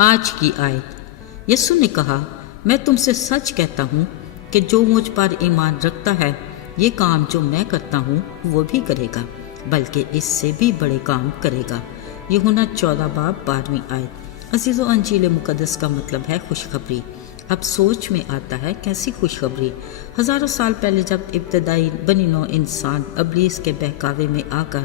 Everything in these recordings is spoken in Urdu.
آج کی آیت۔ یسوع نے کہا، میں تم سے سچ کہتا ہوں کہ جو مجھ پر ایمان رکھتا ہے یہ کام جو میں کرتا ہوں وہ بھی کرے گا، بلکہ اس سے بھی بڑے کام کرے گا۔ یوحنا 14 باب 12ویں آیت۔ عزیزو، انجیل مقدس کا مطلب ہے خوشخبری۔ اب سوچ میں آتا ہے کیسی خوشخبری؟ ہزاروں سال پہلے جب ابتدائی بنی نوع انسان ابلیس کے بہکاوے میں آ کر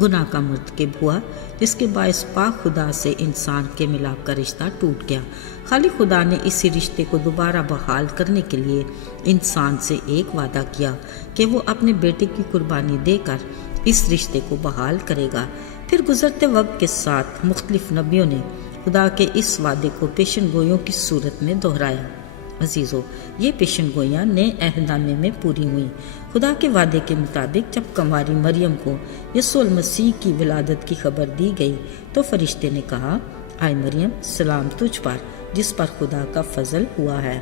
گناہ کا مرتکب ہوا، جس کے باعث پاک خدا سے انسان کے ملاپ کا رشتہ ٹوٹ گیا، خالق خدا نے اسی رشتے کو دوبارہ بحال کرنے کے لیے انسان سے ایک وعدہ کیا کہ وہ اپنے بیٹے کی قربانی دے کر اس رشتے کو بحال کرے گا۔ پھر گزرتے وقت کے ساتھ مختلف نبیوں نے خدا کے اس وعدے کو پیشن گوئیوں کی صورت میں دہرایا۔ عزیزو، یہ پیشن گوئیاں نئے عہد نامے میں پوری ہوئیں۔ خدا کے وعدے کے مطابق جب کنواری مریم کو یسوع المسیح کی ولادت کی خبر دی گئی تو فرشتے نے کہا، آئے مریم، سلام تجھ پر جس پر خدا کا فضل ہوا ہے،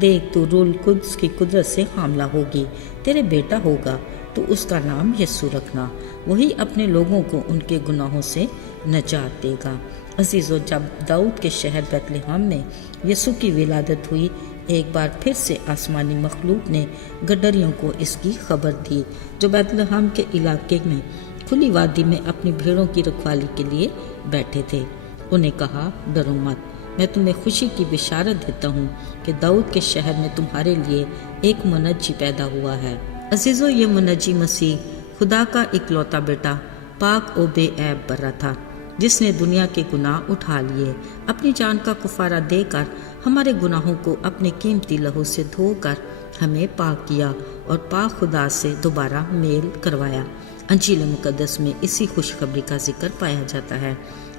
دیکھ تو روح القدس کی قدرت سے حاملہ ہوگی، تیرے بیٹا ہوگا تو اس کا نام یسوع رکھنا، وہی اپنے لوگوں کو ان کے گناہوں سے نجات دے گا۔ عزیزو، جب داؤد کے شہر بیت لحم میں یسوع کی ولادت ہوئی، ایک بار پھر سے آسمانی مخلوق نے گڈریوں کو اس کی خبر دی جو بیت لحم کے علاقے میں کھلی وادی میں اپنی بھیڑوں کی رکھوالی کے لیے بیٹھے تھے۔ انہیں کہا، ڈرو مت، میں تمہیں خوشی کی بشارت دیتا ہوں کہ داؤد کے شہر میں تمہارے لیے ایک منجی پیدا ہوا ہے۔ عزیزو، یہ منجی مسیح خدا کا اکلوتا بیٹا پاک و بے عیب برا تھا، جس نے دنیا کے گناہ اٹھا لیے، اپنی جان کا کفارہ دے کر ہمارے گناہوں کو اپنے قیمتی لہو سے دھو کر ہمیں پاک کیا اور پاک خدا سے دوبارہ میل کروایا۔ انجیل مقدس میں اسی خوشخبری کا ذکر پایا جاتا ہے۔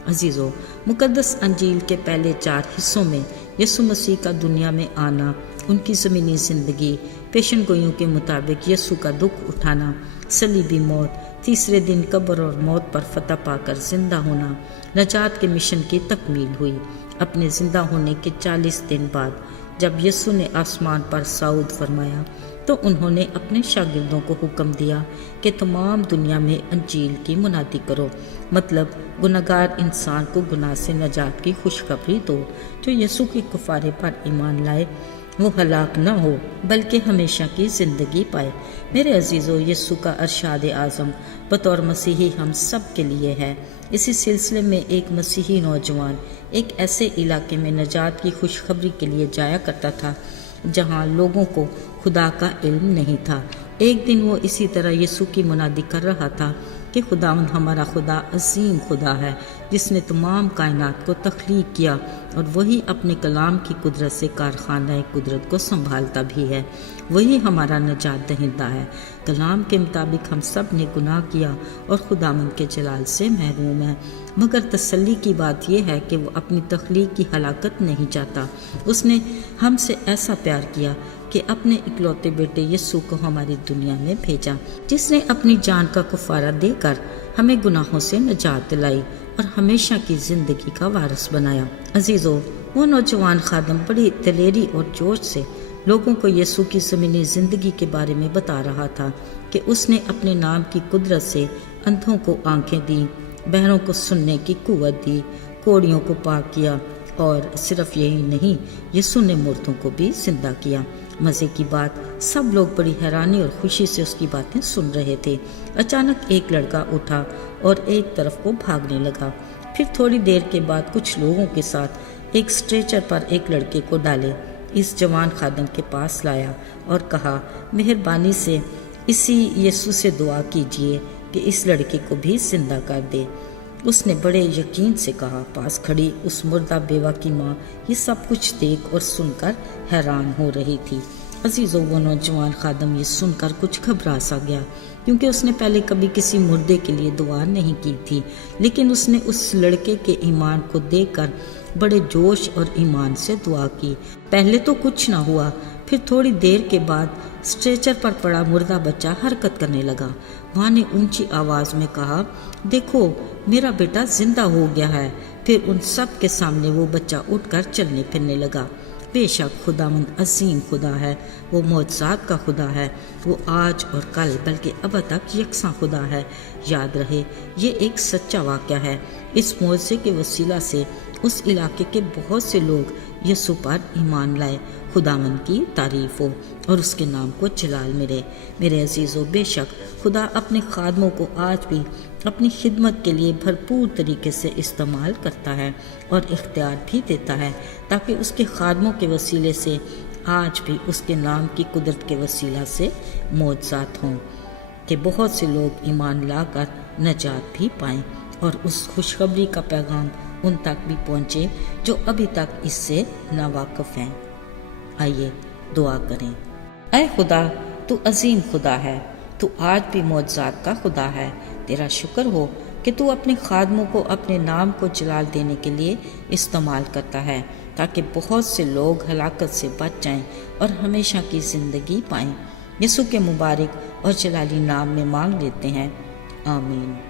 عزیزو، مقدس انجیل کے پہلے 4 حصوں میں یسوع مسیح کا دنیا میں آنا، ان کی زمینی زندگی، پیشن گوئیوں کے مطابق یسوع کا دکھ اٹھانا، صلیبی موت، تیسرے دن قبر اور موت پر فتح پا کر زندہ ہونا، نجات کے مشن کی تکمیل ہوئی۔ اپنے زندہ ہونے کے 40 دن بعد جب یسوع نے آسمان پر صعود فرمایا تو انہوں نے اپنے شاگردوں کو حکم دیا کہ تمام دنیا میں انجیل کی منادی کرو، مطلب گناہگار انسان کو گناہ سے نجات کی خوشخبری دو۔ جو یسوع کے کفارے پر ایمان لائے وہ ہلاک نہ ہو بلکہ ہمیشہ کی زندگی پائے۔ میرے عزیزو، یسوع کا ارشاد اعظم بطور مسیحی ہم سب کے لیے ہے۔ اسی سلسلے میں ایک مسیحی نوجوان ایک ایسے علاقے میں نجات کی خوشخبری کے لیے جایا کرتا تھا جہاں لوگوں کو خدا کا علم نہیں تھا۔ ایک دن وہ اسی طرح یسوع کی منادی کر رہا تھا کہ خداوند ہمارا خدا عظیم خدا ہے، جس نے تمام کائنات کو تخلیق کیا اور وہی اپنے کلام کی قدرت سے کارخانہ قدرت کو سنبھالتا بھی ہے، وہی ہمارا نجات دہندہ ہے۔ کلام کے مطابق ہم سب نے گناہ کیا اور خداوند کے جلال سے محروم ہیں، مگر تسلی کی بات یہ ہے کہ وہ اپنی تخلیق کی ہلاکت نہیں چاہتا۔ اس نے ہم سے ایسا پیار کیا کہ اپنے اکلوتے بیٹے یسوع کو ہماری دنیا میں بھیجا، جس نے اپنی جان کا کفارہ دے کر ہمیں گناہوں سے نجات دلائی اور ہمیشہ کی زندگی کا وارث بنایا۔ عزیزو، وہ نوجوان خادم بڑی دلیری اور جوش سے لوگوں کو یسوع کی زمینی زندگی کے بارے میں بتا رہا تھا کہ اس نے اپنے نام کی قدرت سے اندھوں کو آنکھیں دیں، بہروں کو سننے کی قوت دی، کوڑیوں کو پاک کیا، اور صرف یہی نہیں، یسوع نے مردوں کو بھی زندہ کیا۔ مزے کی بات، سب لوگ بڑی حیرانی اور خوشی سے اس کی باتیں سن رہے تھے۔ اچانک ایک لڑکا اٹھا اور ایک طرف کو بھاگنے لگا، پھر تھوڑی دیر کے بعد کچھ لوگوں کے ساتھ ایک سٹریچر پر ایک لڑکے کو ڈالے اس جوان خادم کے پاس لایا اور کہا، مہربانی سے اسی یسوع سے دعا کیجیے کہ اس لڑکے کو بھی زندہ کر دے۔ اس نے بڑے یقین سے کہا۔ پاس کھڑی اس مردہ بیوہ کی ماں یہ سب کچھ دیکھ اور سن کر حیران ہو رہی تھی۔ عزیزو، وہ نوجوان خادم یہ سن کر کچھ گھبرا سا گیا، کیونکہ اس نے پہلے کبھی کسی مردے کے لیے دعا نہیں کی تھی، لیکن اس نے اس لڑکے کے ایمان کو دیکھ کر بڑے جوش اور ایمان سے دعا کی۔ پہلے تو کچھ نہ ہوا، پھر تھوڑی دیر کے بعد سٹریچر پر پڑا مردہ بچہ حرکت کرنے لگا۔ ماں نے اونچی آواز میں کہا، دیکھو میرا بیٹا زندہ ہو گیا ہے۔ پھر ان سب کے سامنے وہ بچہ اٹھ کر چلنے پھرنے لگا۔ بے شک خداوند عظیم خدا ہے، وہ معجزات کا خدا ہے، وہ آج اور کل بلکہ اب تک یکساں خدا ہے۔ یاد رہے یہ ایک سچا واقعہ ہے۔ اس معجزے کے وسیلہ سے اس علاقے کے بہت سے لوگ یسوع پر ایمان لائے۔ خداوند کی تعریف ہو اور اس کے نام کو جلال ملے۔ میرے عزیزو، بے شک خدا اپنے خادموں کو آج بھی اپنی خدمت کے لیے بھرپور طریقے سے استعمال کرتا ہے اور اختیار بھی دیتا ہے تاکہ اس کے خادموں کے وسیلے سے آج بھی اس کے نام کی قدرت کے وسیلہ سے معجزات ہوں، کہ بہت سے لوگ ایمان لا کر نجات بھی پائیں اور اس خوشخبری کا پیغام ان تک بھی پہنچے جو ابھی تک اس سے ناواقف ہیں۔ آئیے دعا کریں۔ اے خدا، تو عظیم خدا ہے، تو آج بھی معجزات کا خدا ہے۔ تیرا شکر ہو کہ تو اپنے خادموں کو اپنے نام کو جلال دینے کے لیے استعمال کرتا ہے تاکہ بہت سے لوگ ہلاکت سے بچ جائیں اور ہمیشہ کی زندگی پائیں۔ یسوع کے مبارک اور جلالی نام میں مانگ لیتے ہیں، آمین۔